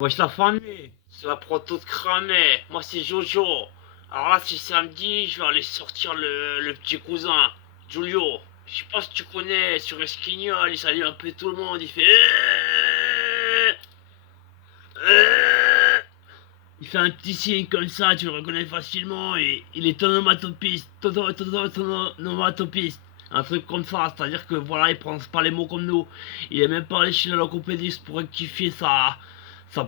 Wesh la famille, c'est la proto de cramé, moi c'est Jojo. Alors là c'est samedi, je vais aller sortir le petit cousin, Julio. Je sais pas si tu connais, sur Esquignol, il salue un peu tout le monde, il fait... Il fait un petit signe comme ça, tu le reconnais facilement, et il est onomatopiste, onomatopiste. Un truc comme ça, c'est-à-dire que voilà, il prononce pas les mots comme nous. Il est même pas allé chez la logopédiste pour rectifier sa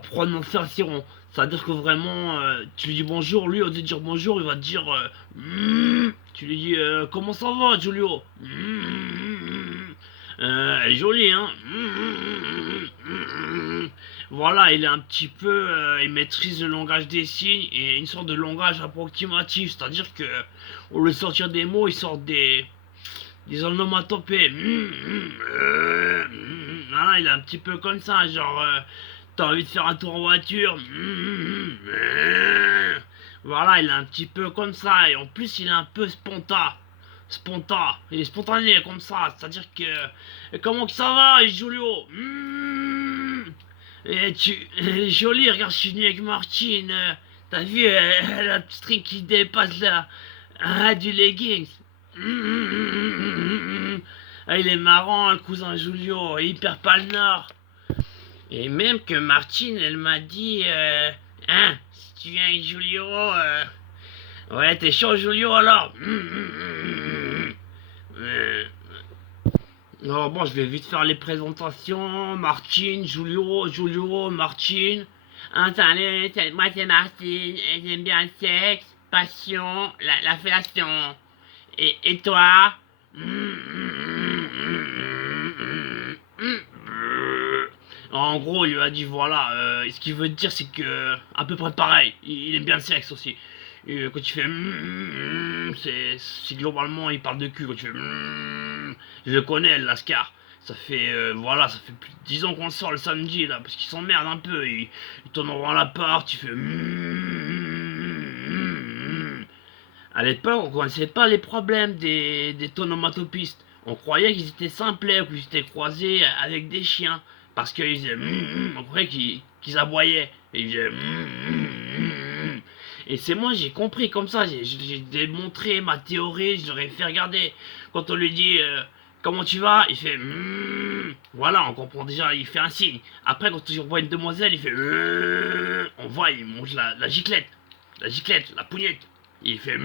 prononciation. C'est-à-dire que vraiment, tu lui dis bonjour, lui, au lieu de dire bonjour, il va te dire tu lui dis comment ça va, Julio. Elle est jolie, hein. Voilà, il est un petit peu, il maîtrise le langage des signes et une sorte de langage approximatif, c'est-à-dire que au lieu de sortir des mots, il sort des onomatopées. Voilà, il est un petit peu comme ça, genre, t'as envie de faire un tour en voiture. Voilà, il est un petit peu comme ça et en plus il est un peu il est spontané comme ça, c'est-à-dire que comment que ça va, Julio? Elle est jolie, regarde, je suis venu avec Martine. T'as vu, elle a le string qui dépasse là, du leggings. Ah, il est marrant, le cousin Julio, il perd pas le nord. Et même que Martine, elle m'a dit, hein, si tu viens avec Julio, ouais, t'es chaud, Julio, alors. Non, bon, je vais vite faire les présentations. Martine, Julio, Martine. Salut, moi c'est Martine, et j'aime bien le sexe, passion, la fellation. Et toi? En gros, il lui a dit voilà, ce qu'il veut dire c'est que à peu près pareil, il aime bien le sexe aussi. Et quand tu fais c'est globalement il parle de cul quand tu fais je le connais le Lascar. Ça fait voilà, ça fait plus de 10 ans qu'on sort le samedi là parce qu'il s'emmerde un peu, il tourne en l'appart, il fait à l'époque, on connaissait pas les problèmes des tonomatopistes. On croyait qu'ils étaient simplets, qu'ils étaient croisés avec des chiens. Parce qu'ils faisaient on croyait qu'ils aboyaient. Et ils faisaient et c'est moi, j'ai compris comme ça. J'ai démontré ma théorie, je leur ai fait regarder. Quand on lui dit comment tu vas, il fait voilà, on comprend déjà, il fait un signe. Après, quand on voit une demoiselle, il fait on voit, il mange la giclette, la pougnette. Il fait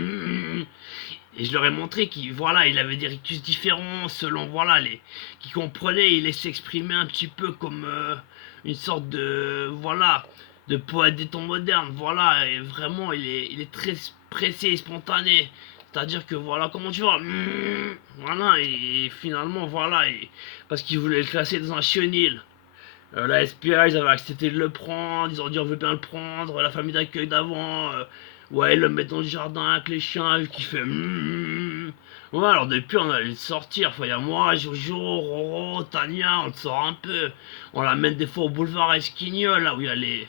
et je leur ai montré qu'il voilà, il avait des rictus différents selon voilà les qui comprenaient, il laissait s'exprimer un petit peu comme une sorte de voilà de poète des temps modernes. Voilà, et vraiment il est très pressé et spontané. C'est-à-dire que voilà, comment tu vas. Voilà, et finalement voilà, parce qu'il voulait le classer dans un chenil. La SPA, ils avaient accepté de le prendre, ils ont dit on veut bien le prendre, la famille d'accueil d'avant, ouais, ils le mettent dans le jardin avec les chiens, qui fait Ouais, alors depuis on allait le sortir, il y a moi, Jojo, Roro, Tania, on le sort un peu, on l'amène des fois au boulevard Esquignol, là où il y a les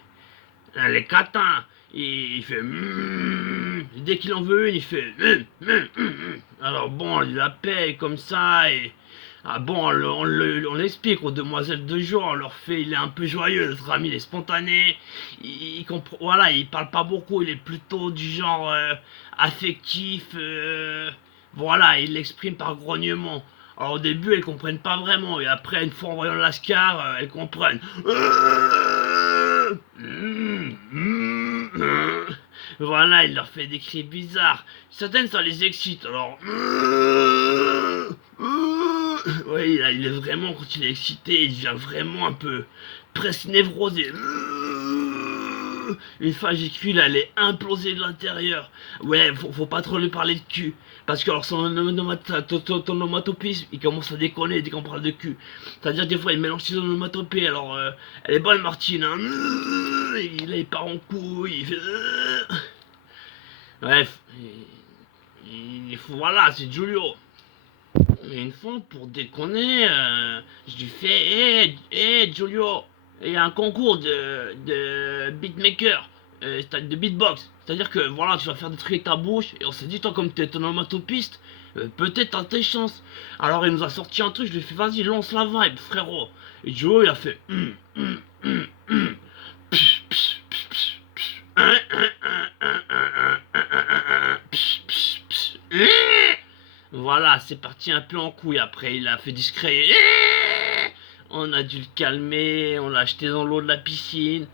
catins, et il fait dès qu'il en veut une, il fait alors bon, on lui la paye comme ça, et ah bon, on l'explique aux demoiselles de jour, on leur fait, il est un peu joyeux, notre ami, il est spontané, voilà, il parle pas beaucoup, il est plutôt du genre affectif, voilà, il l'exprime par grognement. Alors au début, elles comprennent pas vraiment, et après, une fois en voyant Lascar, elles comprennent. Voilà, il leur fait des cris bizarres. Certaines, ça les excite, alors. Ouais, il est vraiment, quand il est excité, il devient vraiment un peu presque névrosé. Une fois j'ai cru, là, elle est implosée de l'intérieur. Ouais, faut pas trop lui parler de cul. Parce que alors son onomatopie, il commence à déconner dès qu'on parle de cul. C'est-à-dire des fois il mélange ses onomatopées. Alors elle est bonne Martine, hein. Et là il part en couille. Il fait... Bref, voilà, c'est Giulio. Et une fois, pour déconner, je lui fais hé, Giulio, il y a un concours de beatmaker, de beatbox. C'est-à-dire que voilà, tu vas faire des trucs avec ta bouche, et on s'est dit, toi, comme t'es un onomatopiste, peut-être t'as tes chances. Alors il nous a sorti un truc, je lui ai fait, vas-y, lance la vibe, frérot. Et Giulio, il a fait c'est parti un peu en couille après, il a fait discret. On a dû le calmer, on l'a acheté dans l'eau de la piscine.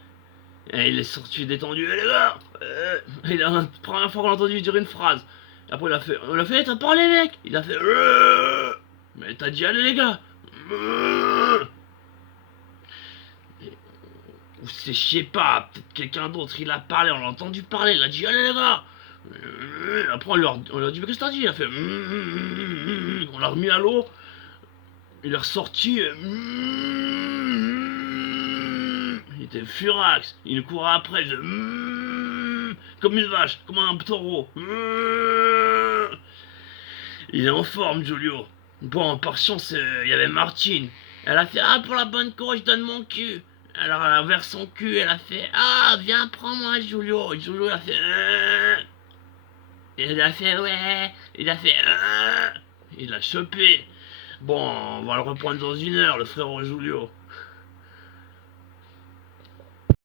Et il est sorti détendu, les gars. Et la première fois qu'on l'a entendu dire une phrase. Et après on a fait, t'as parlé mec. Il a fait, mais t'as dit allez les gars. Ou c'est, je sais pas, peut-être quelqu'un d'autre, il a parlé, on l'a entendu parler, il a dit allez les gars. Après on lui a dit mais qu'est-ce que t'as dit. Il a fait, on l'a remis à l'eau. Il est ressorti. Il était furax. Il courait après. Comme une vache. Comme un taureau. Il est en forme, Julio. Bon, par chance, il y avait Martine. Elle a fait ah, pour la bonne cause, je donne mon cul. Alors, elle a ouvert son cul. Elle a fait ah, viens, prends-moi, Julio. Et Julio, il a fait et il a fait ouais. Il a fait il a chopé. Bon, on va le reprendre dans 1 heure, le frère Julio.